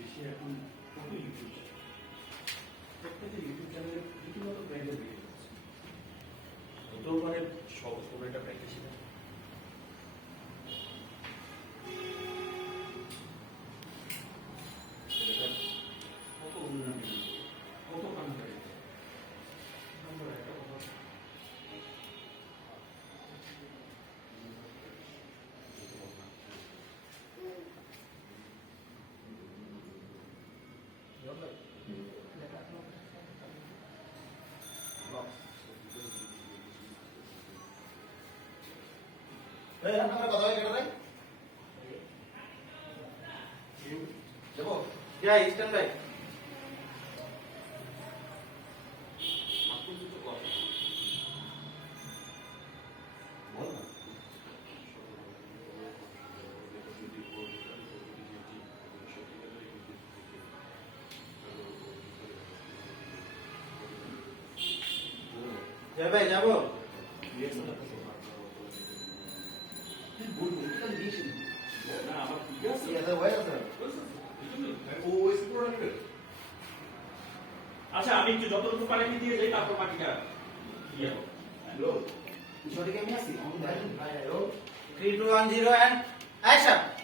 দেশে এখন কত ইউটিউব চ্যানেল প্রত্যেকটা ইউটিউব চ্যানেলে রীতিমতো ব্র্যান্ডের বেড়ে যাচ্ছে হতেও পারে সব কোনো একটা প্র্যাকটিস क्या स्टैंड बाय পুরো আচ্ছা আমি একটু যতটুকু পানি দিয়ে যাই তারপর বাকিটা হ্যালো সঠিক আমি আছি। আমি দাঁড়িয়ে 3 2 1 0 and action!